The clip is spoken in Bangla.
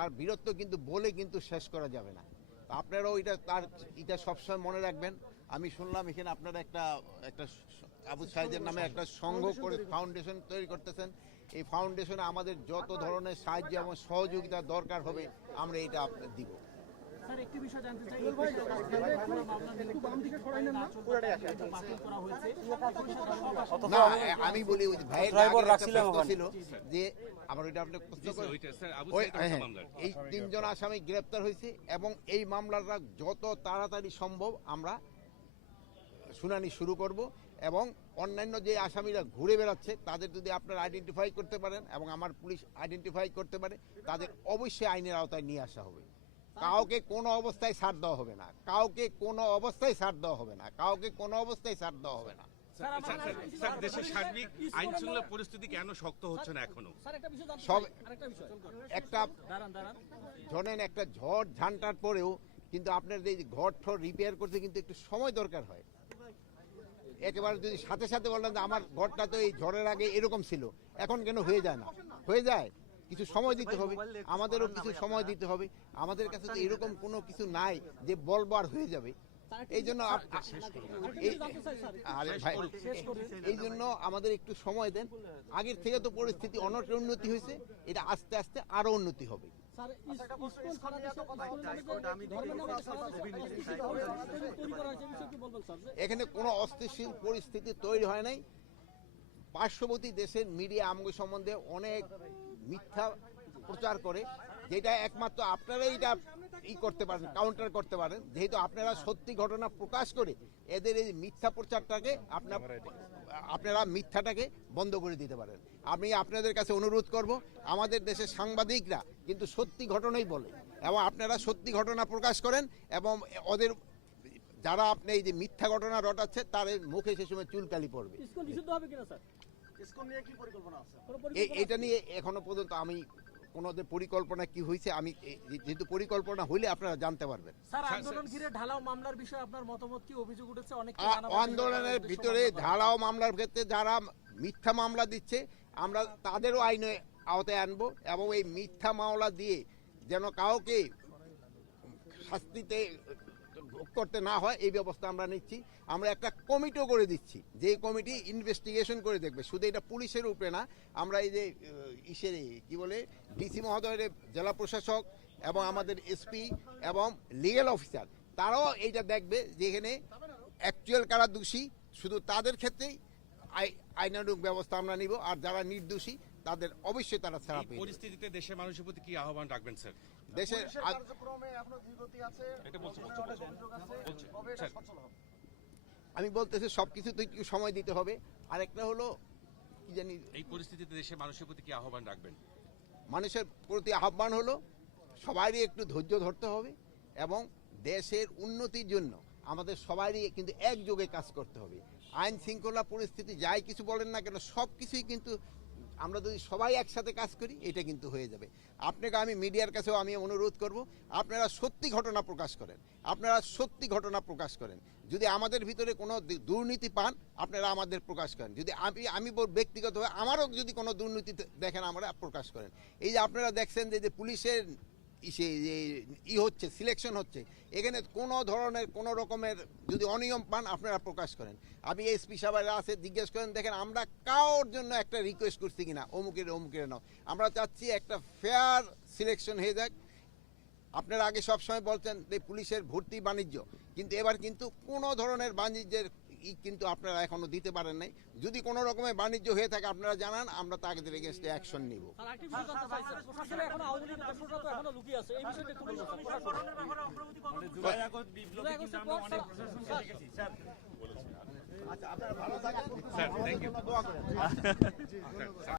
তার বীরত্ব কিন্তু বলে কিন্তু শেষ করা যাবে না। আপনারাও এটা সবসময় মনে রাখবেন। আমি শুনলাম এখানে আপনারা একটা আবু সাইদের নামে একটা সংঘ করে ফাউন্ডেশন তৈরি করতেছেন। এই ফাউন্ডেশনে আমাদের যত ধরনের সাহায্য এবং সহযোগিতা দরকার হবে আমরা এটা আপনাদের দিব। স্যার একটি বিষয় জানতে চাই, না আমি বলি ভাইয়ের ছিল যে আমার ওইটা আপনি প্রশ্ন করেন, এই 3 জন আসামি গ্রেপ্তার হয়েছে এবং এই মামলাটা যত তাড়াতাড়ি সম্ভব আমরা শুনানি শুরু করব এবং অন্যান্য যে আসামিরা ঘুরে বেড়াচ্ছে তাদের যদি আপনারা আইডেন্টিফাই করতে পারেন এবং আমার পুলিশ আইডেন্টিফাই করতে পারে তাদের অবশ্যই আইনের আওতায় নিয়ে আসা হবে। কাউকে কোনো অবস্থায় ছাড় দেওয়া হবে না, কাউকে কোনো অবস্থায় ছাড় দেওয়া হবে না, কাউকে কোনো অবস্থায় ছাড় দেওয়া হবে না। স্যার দেশের সার্বিক আইন শৃঙ্খলা পরিস্থিতি কেন শক্ত হচ্ছে না এখনো? সব একটা ধরেন একটা ঝড় ঝান্টার পরেও কিন্তু আপনার এই ঘর ঠর রিপেয়ার করতে কিন্তু একটু সময় দরকার হয়। একেবারে যদি সাথে সাথে বললেন যে আমার ঘরটা তো এই ঝড়ের আগে এরকম ছিল, এখন কেন হয়ে যায় না? হয়ে যায়, কিছু সময় দিতে হবে, আমাদেরও কিছু সময় দিতে হবে। আমাদের কাছে তো এরকম কোনো কিছু নাই যে বলবার হয়ে যাবে। এই জন্য এই জন্য আমাদের একটু সময় দেন। আগের থেকে তো পরিস্থিতি অনেক উন্নতি হয়েছে, এটা আস্তে আস্তে আরো উন্নতি হবে। এখানে কোনো অস্থিতিশীল পরিস্থিতি তৈরি হয় নাই। পার্শ্ববর্তী দেশের মিডিয়া আমগো সম্বন্ধে অনেক মিথ্যা প্রচার করে, যেটা একমাত্র আপনারাই এটা করতে পারেন, কাউন্টার করতে পারেন। যেহেতু আপনারা সত্যি ঘটনা প্রকাশ করে এদের এই মিথ্যা প্রচারটাকে আপনারা মিথ্যাটাকে বন্ধ করে দিতে পারেন। আমি আপনাদের কাছে অনুরোধ করব, আমাদের দেশের সাংবাদিকরা কিন্তু সত্যি ঘটনাই বলে এবং আপনারা সত্যি ঘটনা প্রকাশ করেন এবং ওদের যারা আপনি এই যে মিথ্যা ঘটনা রটাচ্ছে তার মুখে সে সময় চুলকালি পড়বে। এটা নিয়ে এখনো পর্যন্ত আমি কোনোদের পরিকল্পনা কি হয়েছে, আমি যেহেতু পরিকল্পনা হইলে আপনারা জানতে পারবেন। আন্দোলন ঘিরে ঢালাও মামলার বিষয়ে আপনার মতামত কি? অভিযোগ উঠেছে অনেক আন্দোলনের ভিতরে ঢালাও মামলার ক্ষেত্রে যারা মিথ্যা মামলা দিচ্ছে আমরা তাদেরও আইনে আওতায় আনবো এবং এই মিথ্যা মামলা দিয়ে যেন কাউকে শাস্তিতে ভোগ করতে না হয় এই ব্যবস্থা আমরা নিচ্ছি। আমরা একটা কমিটিও করে দিচ্ছি, যে কমিটি ইনভেস্টিগেশন করে দেখবে। শুধু এটা পুলিশের উপরে না, আমরা এই যে কি বলে ডিসি মহোদয়ের, জেলা প্রশাসক এবং আমাদের এসপি এবং লিগ্যাল অফিসার তারাও এইটা দেখবে যে এখানে অ্যাকচুয়াল কারা দোষী, শুধু তাদের ক্ষেত্রেই আইনানুগ ব্যবস্থা আমরা নিব, আর যারা নির্দোষী তাদের অবশ্যই তারা ছাড়া পেয়ে। পরিস্থিতিতে দেশের মানুষের প্রতি কি আহ্বান রাখবেন স্যার? দেশের আমি বলতেছি সবকিছু তো একটু সময় দিতে হবে। আরেকটা হলো কি জানি, এই পরিস্থিতিতে দেশের মানুষের প্রতি কি আহ্বান রাখবেন? মানুষের প্রতি আহ্বান হলো সবারই একটু ধৈর্য ধরতে হবে এবং দেশের উন্নতির জন্য আমাদের সবারই কিন্তু একযোগে কাজ করতে হবে। আইন শৃঙ্খলা পরিস্থিতি যাই কিছু বলেন না কেন, সব কিছুই কিন্তু আমরা যদি সবাই একসাথে কাজ করি এটা কিন্তু হয়ে যাবে। আপনাকে আমি মিডিয়ার কাছেও আমি অনুরোধ করব, আপনারা সত্যি ঘটনা প্রকাশ করেন, আপনারা সত্যি ঘটনা প্রকাশ করেন। যদি আমাদের ভিতরে কোনো দুর্নীতি পান আপনারা আমাদের প্রকাশ করেন। যদি আমি ব্যক্তিগতভাবে আমারও যদি কোনো দুর্নীতি দেখেন আমরা প্রকাশ করেন। এই যে আপনারা দেখছেন যে পুলিশের হচ্ছে সিলেকশন হচ্ছে, এখানে কোনো ধরনের কোনো রকমের যদি অনিয়ম পান আপনারা প্রকাশ করেন। আমি এসপি সাহেবরা আছে জিজ্ঞেস করেন, দেখেন আমরা কারোর জন্য একটা রিকোয়েস্ট করছি কিনা অমুকের নাও, আমরা চাচ্ছি একটা ফেয়ার সিলেকশন হয়ে যাক। আপনারা আগে সবসময় বলছেন যে পুলিশের ভর্তি বাণিজ্য, কিন্তু এবার কিন্তু কোনো ধরনের বাণিজ্যের কিন্তু আপনারা এখনো দিতে পারেন নাই। যদি কোনো রকমের বাণিজ্য হয়ে থাকে আপনারা জানান, আমরা তাদের এগেইনস্টে অ্যাকশন নিব। Sir thank you.